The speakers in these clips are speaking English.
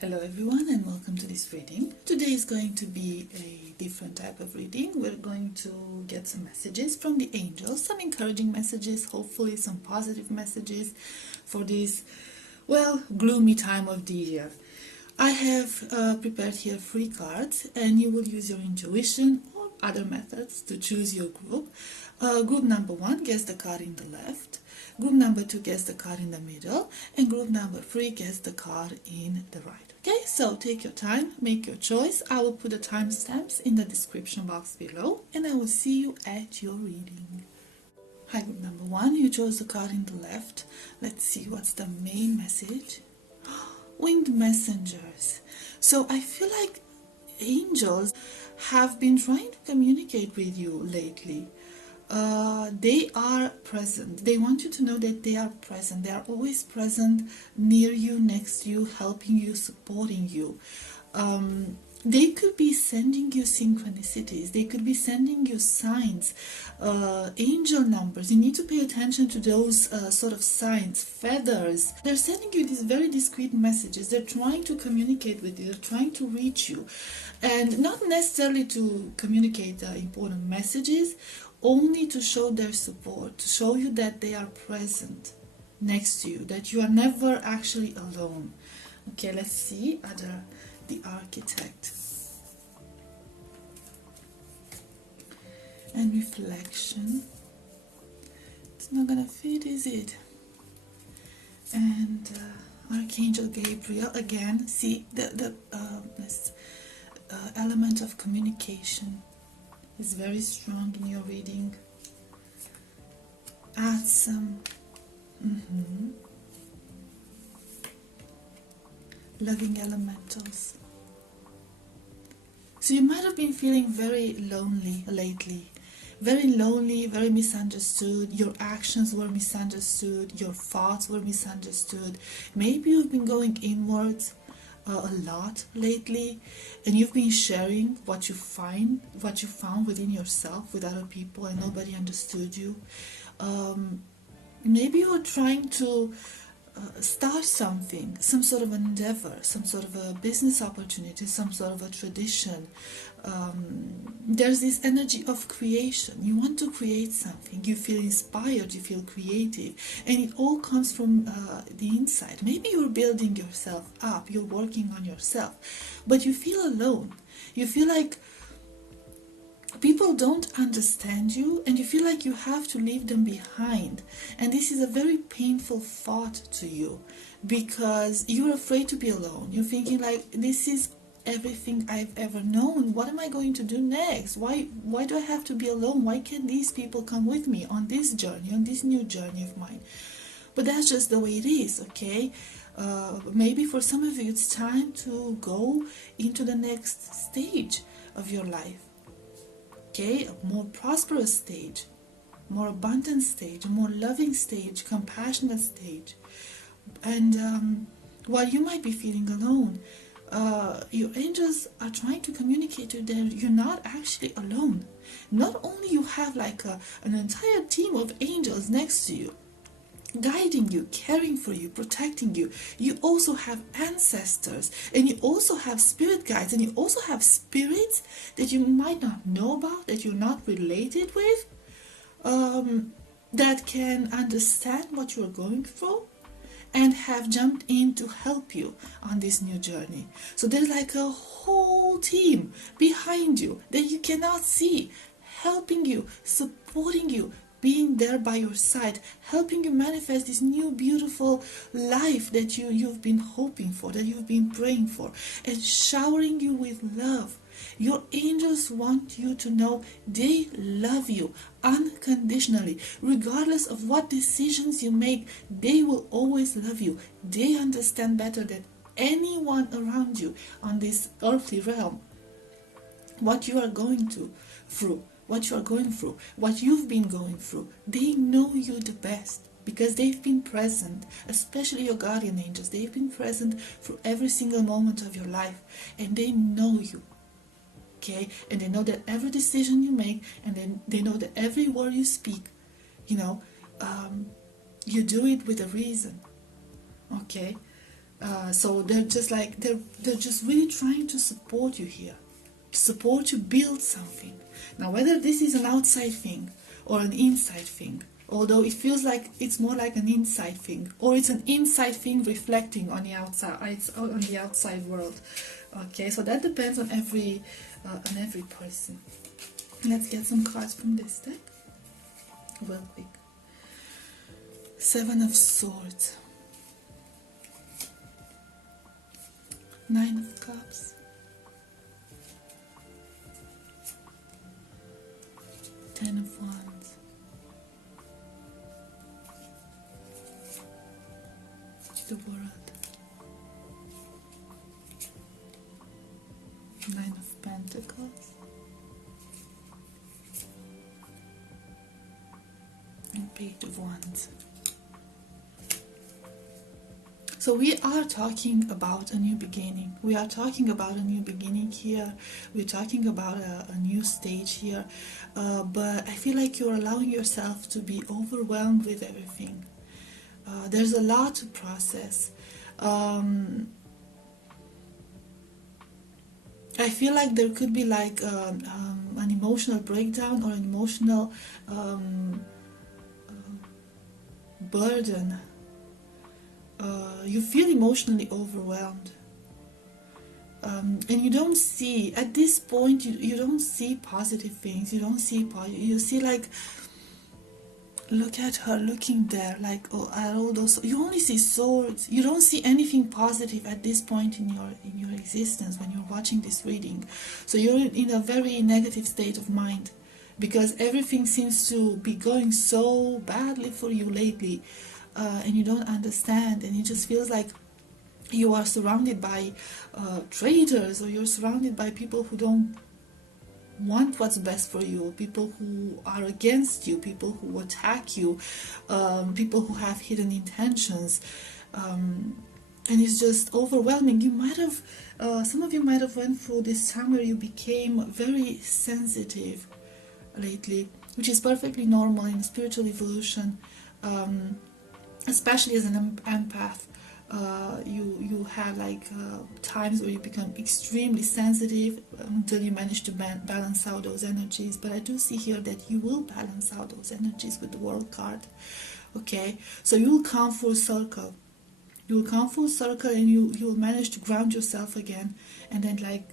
Hello everyone and welcome to this reading. Today is going to be a different type of reading. We're going to get some messages from the angels, some encouraging messages, hopefully some positive messages for this, gloomy time of the year. I have prepared here 3 cards and you will use your intuition or other methods to choose your group. Group number 1 gets the card in the left. Group number 2 gets the card in the middle, and group number 3 gets the card in the right. Okay, so take your time, make your choice. I will put the timestamps in the description box below, and I will see you at your reading. Hi, group number 1, you chose the card in the left. Let's see what's the main message. Winged messengers. So I feel like angels have been trying to communicate with you lately. They are present. They want you to know that they are present. They are always present, near you, next to you, helping you, supporting you. They could be sending you synchronicities. They could be sending you signs, angel numbers. You need to pay attention to those sort of signs, feathers. They're sending you these very discreet messages. They're trying to communicate with you. They're trying to reach you. And not necessarily to communicate important messages, only to show their support, to show you that they are present next to you, that you are never actually alone. Okay, let's see the architect. And reflection. It's not gonna fit, is it? And Archangel Gabriel again. See the element of communication is very strong in your reading. Add some loving elementals. So you might have been feeling very lonely lately. Very lonely, very misunderstood. Your actions were misunderstood. Your thoughts were misunderstood. Maybe you've been going inwards a lot lately, and you've been sharing what you found within yourself with other people, and nobody understood you. Maybe you're trying to start something, some sort of endeavor, some sort of a business opportunity, some sort of a tradition. There's this energy of creation. You want to create something. You feel inspired, you feel creative, and it all comes from the inside. Maybe you're building yourself up, you're working on yourself, but you feel alone. You feel like people don't understand you, and you feel like you have to leave them behind. And this is a very painful thought to you, because you're afraid to be alone. You're thinking like, this is everything I've ever known. What am I going to do next? Why do I have to be alone? Why can't these people come with me on this journey, on this new journey of mine? But that's just the way it is, okay? Maybe for some of you it's time to go into the next stage of your life. Okay, a more prosperous stage, more abundant stage, a more loving stage, compassionate stage. And while you might be feeling alone, your angels are trying to communicate to you that you're not actually alone. Not only you have like an entire team of angels next to you, guiding you, caring for you, protecting you. You also have ancestors, and you also have spirit guides, and you also have spirits that you might not know about, that you're not related with, that can understand what you're going through and have jumped in to help you on this new journey. So there's like a whole team behind you that you cannot see, helping you, supporting you, being there by your side, helping you manifest this new beautiful life that you've been hoping for, that you've been praying for, and showering you with love. Your angels want you to know they love you unconditionally. Regardless of what decisions you make, they will always love you. They understand better than anyone around you on this earthly realm what you are going through, what you've been going through. They know you the best because they've been present, especially your guardian angels. They've been present through every single moment of your life, and they know you. Okay, and they know that every decision you make, and then they know that every word you speak, you do it with a reason. Okay, So they're just like they're just really trying to support you here, to support you build something. Now, whether this is an outside thing or an inside thing, although it feels like it's more like an inside thing, or it's an inside thing reflecting on the outside world. Okay, so that depends on every person. Let's get some cards from this deck real quick. Seven of Swords, Nine of Cups, Ten of Wands, the World, Nine of Pentacles, and Page of Wands. So we are talking about a new beginning. We are talking about a new beginning here. We're talking about a new stage here. But I feel like you're allowing yourself to be overwhelmed with everything. There's a lot to process. I feel like there could be like an emotional breakdown or an emotional burden. You feel emotionally overwhelmed, and you don't see at this point. You don't see positive things. You don't see you see like, look at her looking there, like, oh, at all those. You only see swords. You don't see anything positive at this point in your existence when you're watching this reading. So you're in a very negative state of mind because everything seems to be going so badly for you lately. And you don't understand, and it just feels like you are surrounded by traitors, or you're surrounded by people who don't want what's best for you, people who are against you, people who attack you, people who have hidden intentions, and it's just overwhelming. You might have, some of you might have went through this time where you became very sensitive lately, which is perfectly normal in spiritual evolution. Especially as an empath, you have like times where you become extremely sensitive until you manage to balance out those energies. But I do see here that you will balance out those energies with the World card. Okay, so you will come full circle. You will come full circle, and you will manage to ground yourself again, and then like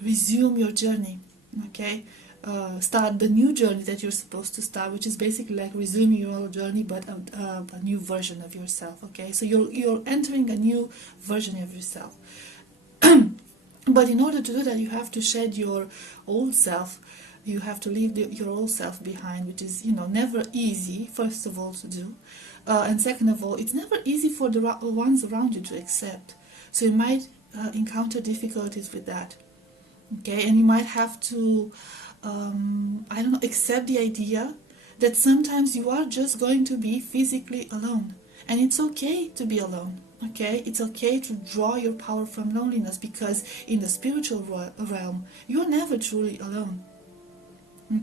resume your journey. Okay. Start the new journey that you're supposed to start, which is basically like resuming your old journey, but a new version of yourself. Okay, so you're entering a new version of yourself. But in order to do that, you have to shed your old self. You have to leave your old self behind, which is, never easy, first of all, to do, and second of all, it's never easy for the ones around you to accept. So you might encounter difficulties with that. Okay, and you might have to accept the idea that sometimes you are just going to be physically alone. And it's okay to be alone, okay? It's okay to draw your power from loneliness, because in the spiritual realm, you are never truly alone.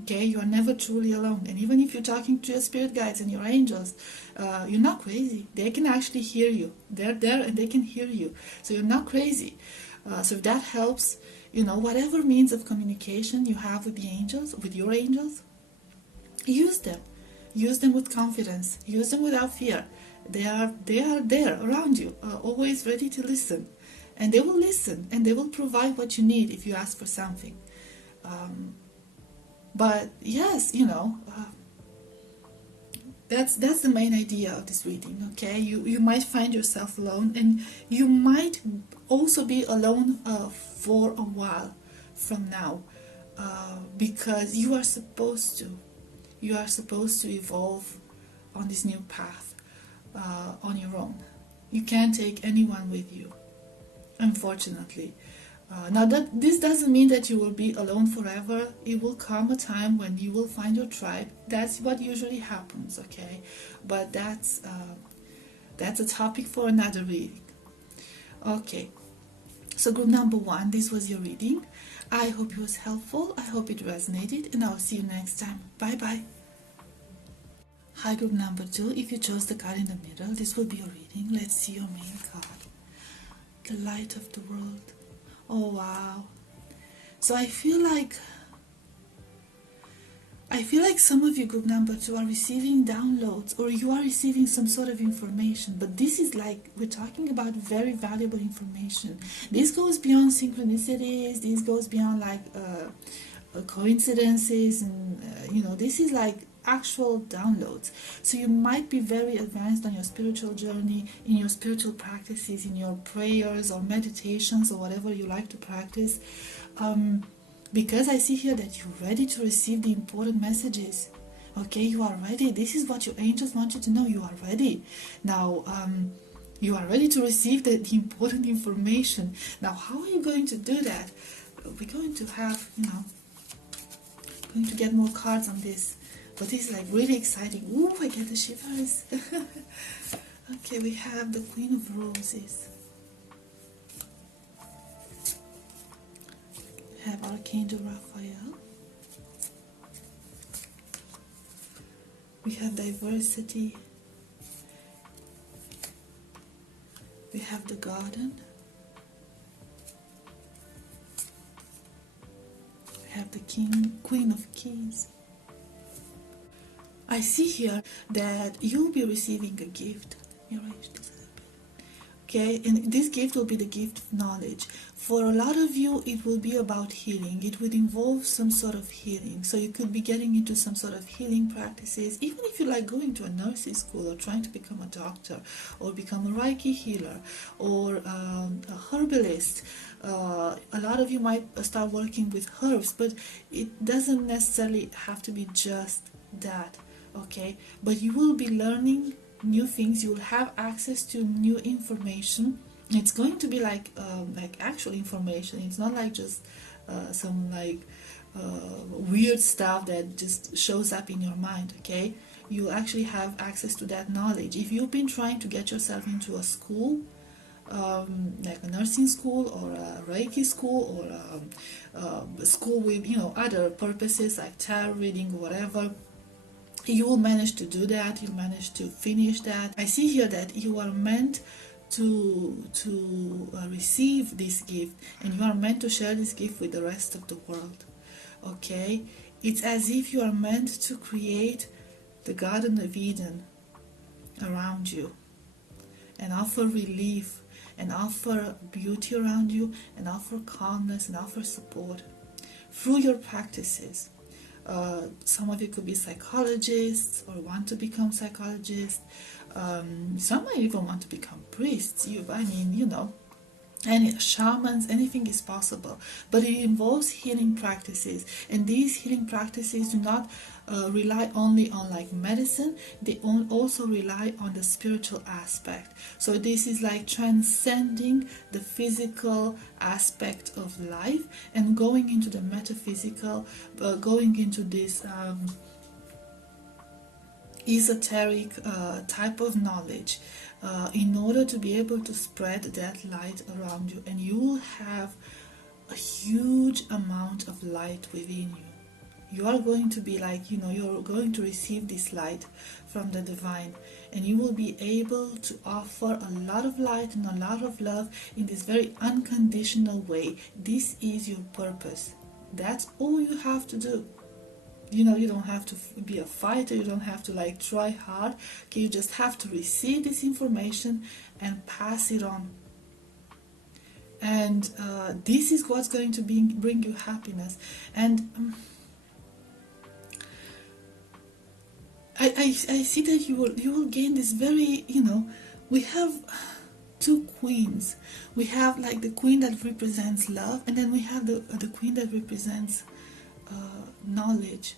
Okay, you are never truly alone. And even if you're talking to your spirit guides and your angels, you're not crazy. They can actually hear you. They're there and they can hear you. So you're not crazy. So if that helps, whatever means of communication you have with the angels, with your angels, use them. Use them with confidence. Use them without fear. They are there around you, always ready to listen. And they will listen, and they will provide what you need if you ask for something. But yes, that's the main idea of this reading. Okay, you might find yourself alone, and you might also be alone for a while from now, because you are supposed to evolve on this new path on your own. You can't take anyone with you, unfortunately. Now, this doesn't mean that you will be alone forever. It will come a time when you will find your tribe. That's what usually happens, okay? But that's a topic for another reading. Okay, so group number 1, this was your reading. I hope it was helpful. I hope it resonated, and I'll see you next time. Bye-bye. Hi group number 2, if you chose the card in the middle, this will be your reading. Let's see your main card. The light of the world. Oh wow. So I feel like some of you group number 2 are receiving downloads, or you are receiving some sort of information, but this is like, we're talking about very valuable information. This goes beyond synchronicities, this goes beyond like coincidences, and this is like actual downloads. So you might be very advanced on your spiritual journey, in your spiritual practices, in your prayers or meditations or whatever you like to practice, because I see here that you're ready to receive the important messages. Okay, you are ready. This is what your angels want you to know. You are ready now. You are ready to receive the important information. Now, how are you going to do that? We're going to have, going to get more cards on this, but this is like really exciting. Ooh, I get the shivers. Okay, we have the Queen of Roses. We have Archangel Raphael. We have diversity. We have the Garden. We have the Queen of Keys. I see here that you'll be receiving a gift. Okay, and this gift will be the gift of knowledge. For a lot of you, it will be about healing. It would involve some sort of healing. So you could be getting into some sort of healing practices, even if you like going to a nursing school or trying to become a doctor or become a Reiki healer or a herbalist. A lot of you might start working with herbs, but it doesn't necessarily have to be just that. Okay, but you will be learning new things. You will have access to new information. It's going to be like actual information. It's not like just some weird stuff that just shows up in your mind. Okay, you actually have access to that knowledge. If you've been trying to get yourself into a school, like a nursing school or a Reiki school or a school with other purposes like tarot reading or whatever, you will manage to do that. You'll manage to finish that. I see here that you are meant to receive this gift, and you are meant to share this gift with the rest of the world. Okay, it's as if you are meant to create the Garden of Eden around you and offer relief and offer beauty around you and offer calmness and offer support through your practices. Some of you could be psychologists or want to become psychologists. Some might even want to become priests. Any shamans, anything is possible. But it involves healing practices, and these healing practices do not rely only on like medicine. They also rely on the spiritual aspect. So this is like transcending the physical aspect of life and going into the metaphysical, going into this esoteric type of knowledge, in order to be able to spread that light around you, and you will have a huge amount of light within you. You are going to be like, you're going to receive this light from the divine, and you will be able to offer a lot of light and a lot of love in this very unconditional way. This is your purpose. That's all you have to do. You don't have to be a fighter. You don't have to like try hard. Okay, you just have to receive this information and pass it on. And this is what's going to bring you happiness. And I see that you will gain this very, we have two queens. We have like the queen that represents love, and then we have the queen that represents knowledge.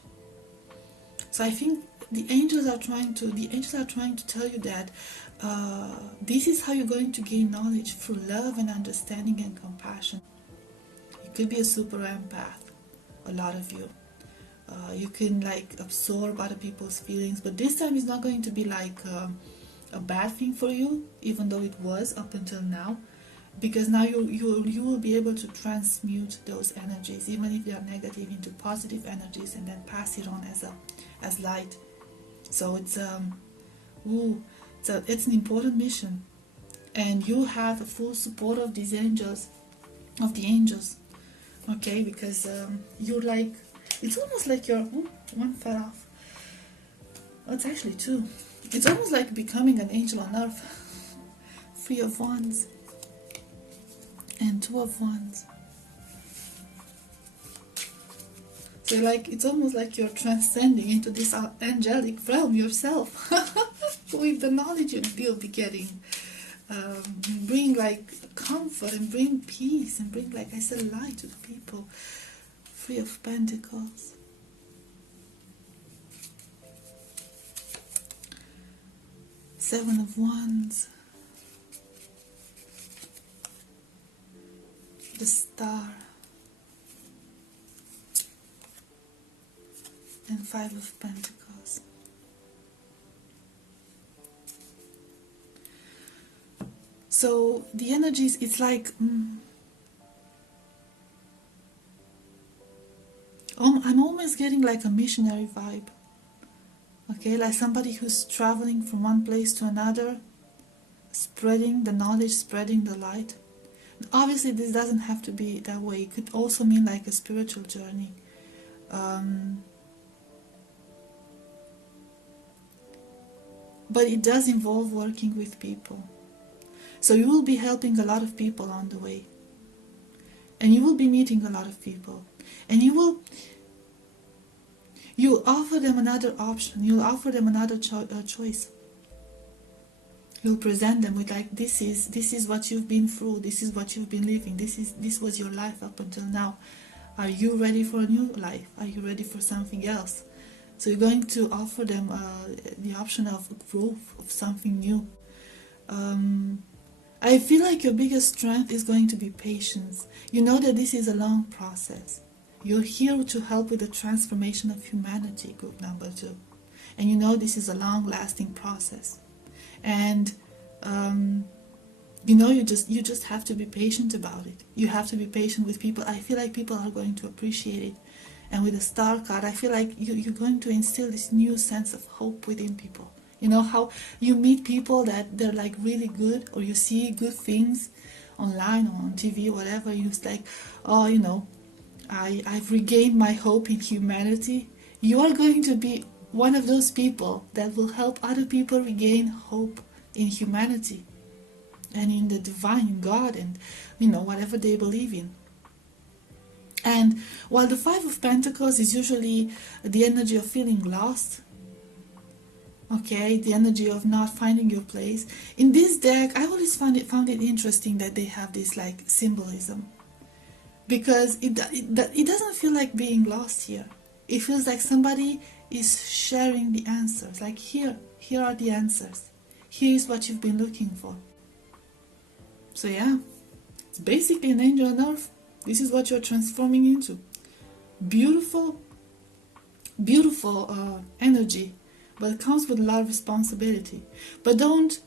So I think the angels are trying to tell you that this is how you're going to gain knowledge, through love and understanding and compassion. You could be a super empath, a lot of you. You can like absorb other people's feelings, but this time it's not going to be like a bad thing for you, even though it was up until now. Because now you will be able to transmute those energies, even if they are negative, into positive energies, and then pass it on as light. So it's an important mission, and you have the full support of these angels, of the angels. Okay, because you're like, it's almost like you're, one fell off. Oh, it's actually two. It's almost like becoming an angel on earth. Three of Wands and Two of Wands. So like, it's almost like you're transcending into this angelic realm yourself with the knowledge you'll be getting. Bring like comfort and bring peace and bring, like I said, light to the people. Three of Pentacles. Seven of Wands. The Star. And Five of Pentacles. So the energies, it's like, I'm always getting like a missionary vibe. Okay, like somebody who's traveling from one place to another, spreading the knowledge, spreading the light. Obviously, this doesn't have to be that way. It could also mean like a spiritual journey. But it does involve working with people. So you will be helping a lot of people on the way. And you will be meeting a lot of people. And you'll offer them another option. You'll offer them another choice. You'll present them with like, this is what you've been through. This is what you've been living. This was your life up until now. Are you ready for a new life? Are you ready for something else? So you're going to offer them the option of growth, of something new. I feel like your biggest strength is going to be patience. You know that this is a long process. You're here to help with the transformation of humanity, group number 2. And you know this is a long-lasting process. And you know, you just have to be patient about it. You have to be patient with people. I feel like people are going to appreciate it. And with the Star card, I feel like you're going to instill this new sense of hope within people. You know how you meet people that they're like really good, or you see good things online or on TV or whatever, you're like, oh, you know, I've regained my hope in humanity. You are going to be one of those people that will help other people regain hope in humanity and in the divine, in God, and, you know, whatever they believe in. And while the Five of Pentacles is usually the energy of feeling lost, okay, the energy of not finding your place, in this deck I always found it interesting that they have this like symbolism, because it doesn't feel like being lost here. It feels like somebody is sharing the answers, like here are the answers, here is what you've been looking for. So yeah, it's basically an angel on earth. This is what you're transforming into. Beautiful, beautiful energy, but it comes with a lot of responsibility. But don't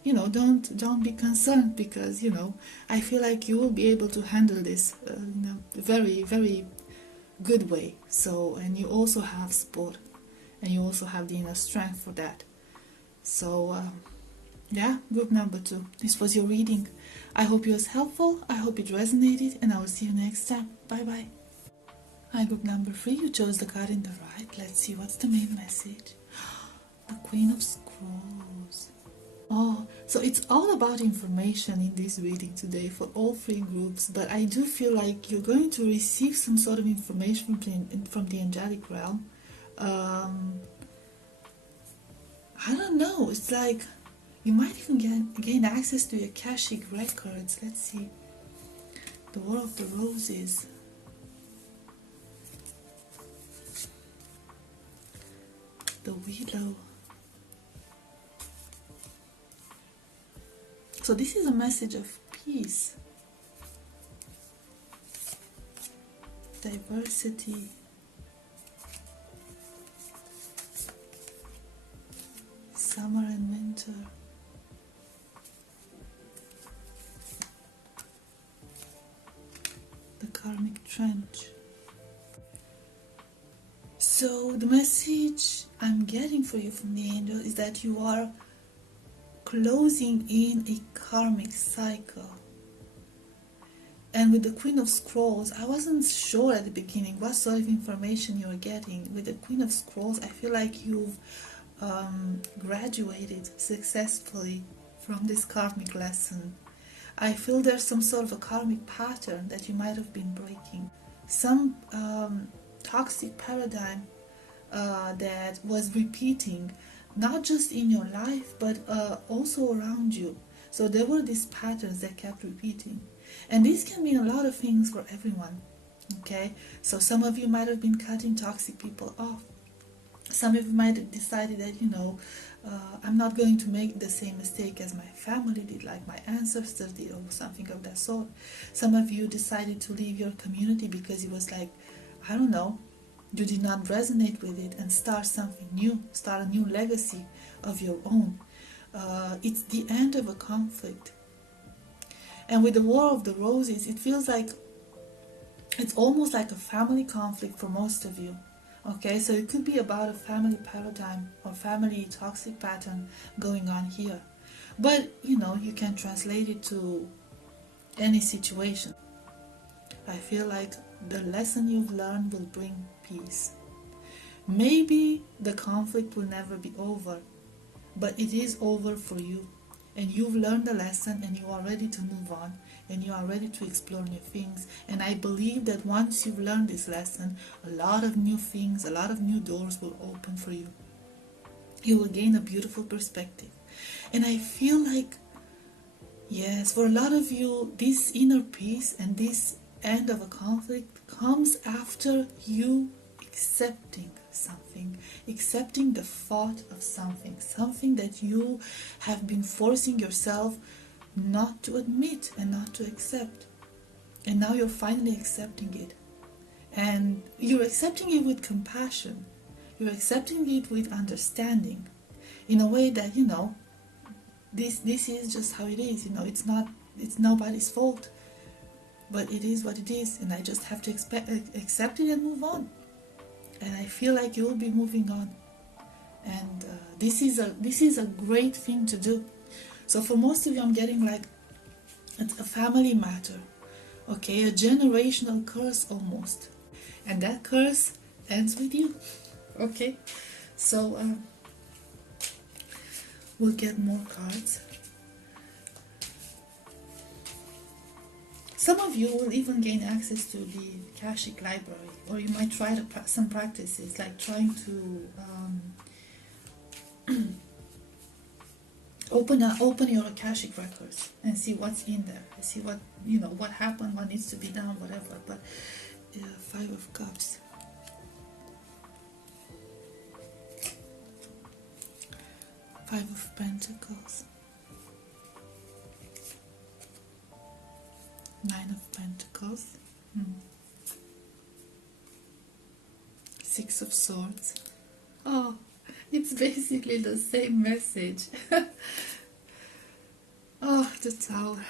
be concerned, because, you know, I feel like you will be able to handle this in a very, very good way. So, and you also have support, and you also have the inner strength for that. So, yeah, group number 2. This was your reading. I hope it was helpful. I hope it resonated, and I will see you next time. Bye bye. Hi, group number 3. You chose the card in the right. Let's see what's the main message. The Queen of Scrolls. Oh, so it's all about information in this reading today for all 3 groups, but I do feel like you're going to receive some sort of information from the angelic realm. I don't know, it's like you might even gain access to your Akashic records. Let's see. The War of the Roses. The Willow. So this is a message of peace, diversity, summer and winter, the karmic trench. So the message I'm getting for you from the angel is that you are closing in a karmic cycle. And with the Queen of Scrolls, I wasn't sure at the beginning what sort of information you were getting. With the Queen of Scrolls, I feel like you've graduated successfully from this karmic lesson. I feel there's some sort of a karmic pattern that you might have been breaking. Some toxic paradigm that was repeating, not just in your life, but also around you. So there were these patterns that kept repeating. And this can mean a lot of things for everyone. Okay? So some of you might have been cutting toxic people off. Some of you might have decided that, I'm not going to make the same mistake as my family did, like my ancestors did, or something of that sort. Some of you decided to leave your community because it was like, I don't know, you did not resonate with it, and start something new, start a new legacy of your own. It's the end of a conflict. And with the War of the Roses, it feels like it's almost like a family conflict for most of you. Okay, so it could be about a family paradigm or family toxic pattern going on here. But, you can translate it to any situation. I feel like the lesson you've learned will bring peace. Maybe the conflict will never be over, but it is over for you. And you've learned the lesson, and you are ready to move on, and you are ready to explore new things. And I believe that once you've learned this lesson, a lot of new things, a lot of new doors will open for you. You will gain a beautiful perspective. And I feel like, yes, for a lot of you, this inner peace and this end of a conflict comes after you accepting something, accepting the thought of something that you have been forcing yourself not to admit and not to accept. And now you're finally accepting it. And you're accepting it with compassion. You're accepting it with understanding. In a way that, this is just how it is. It's nobody's fault. But it is what it is. And I just have to accept it and move on. And I feel like you will be moving on. And this is a great thing to do. So for most of you, I'm getting like a family matter, okay, a generational curse almost, and that curse ends with you, okay. So we'll get more cards. Some of you will even gain access to the Akashic library, or you might try some practices, like trying to open your Akashic records and see what's in there, see what happened, what needs to be done, whatever. But Five of Cups, Five of Pentacles, Nine of Pentacles, Six of Swords. Oh, it's basically the same message. Oh, the Tower.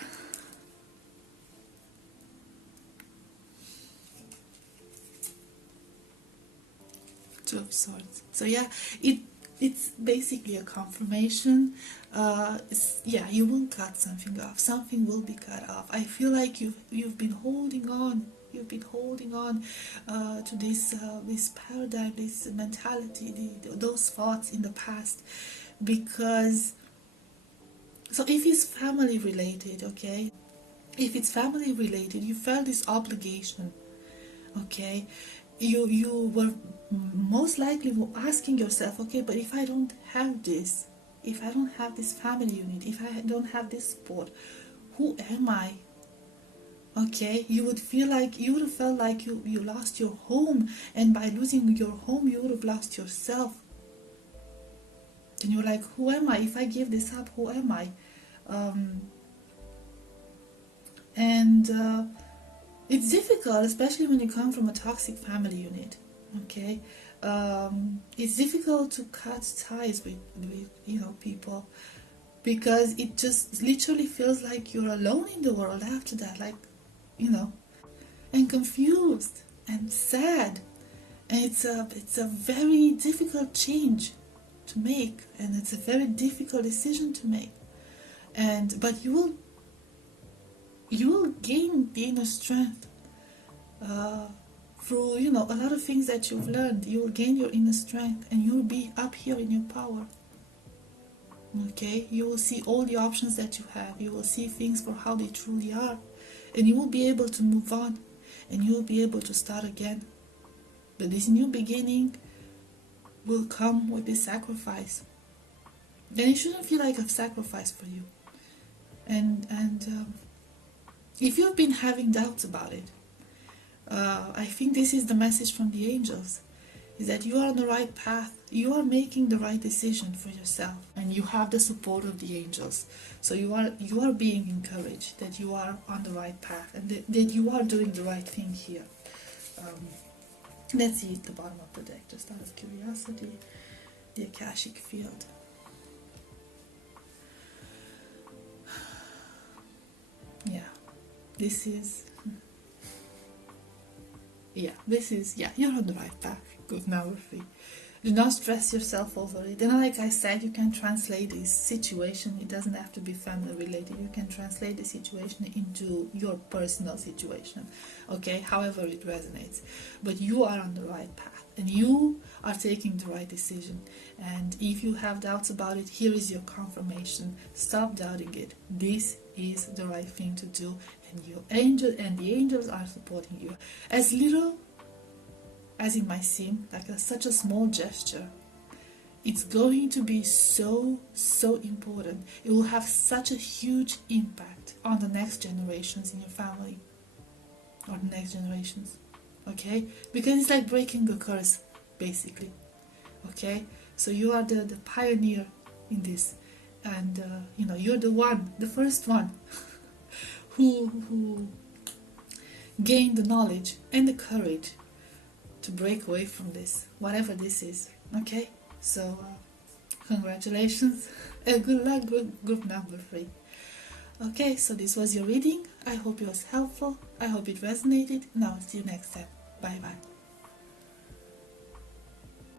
Two of Swords. So yeah, it's basically a confirmation. You will cut something off. Something will be cut off. I feel like you've been holding on. You've been holding on to this paradigm, this mentality, those thoughts in the past, because. So if it's family related, okay, if it's family related, you felt this obligation, okay, you were most likely asking yourself, okay, but if I don't have this, if I don't have this family unit, if I don't have this support, who am I? Okay, you would have felt like you lost your home, and by losing your home, you would have lost yourself. And you're like, who am I? If I give this up, who am I? It's difficult, especially when you come from a toxic family unit. Okay, it's difficult to cut ties with people, because it just literally feels like you're alone in the world after that, and confused and sad And it's a very difficult change to make, and it's a very difficult decision to make. But you will gain the inner strength through, you know, a lot of things that you've learned. You will gain your inner strength, and you'll be up here in your power. Okay, you will see all the options that you have. You will see things for how they truly are, and you will be able to move on, and you will be able to start again. But this new beginning will come with this sacrifice, and it shouldn't feel like a sacrifice for you. And if you've been having doubts about it, I think this is the message from the angels, is that you are on the right path. You are making the right decision for yourself, and you have the support of the angels. So you are being encouraged that you are on the right path, and that you are doing the right thing here. Let's see at the bottom of the deck, just out of curiosity, the Akashic field. Yeah, this is, you're on the right path. Good, number 3. Do not stress yourself over it. And like I said, you can translate this situation. It doesn't have to be family related. You can translate the situation into your personal situation, okay, however it resonates. But you are on the right path, and you are taking the right decision. And if you have doubts about it, here is your confirmation. Stop doubting it. This is the right thing to do, and your angel and the angels are supporting you. As little as it might seem, like such a small gesture, it's going to be so important. It will have such a huge impact on the next generations in your family, or the next generations, okay? Because it's like breaking a curse, basically, okay? So you are the pioneer in this, and you know, you're the first one who gained the knowledge and the courage to break away from this, whatever this is, okay? So congratulations and good luck, group number 3. Okay, so this was your reading. I hope it was helpful. I hope it resonated, and I'll see you next time. Bye bye.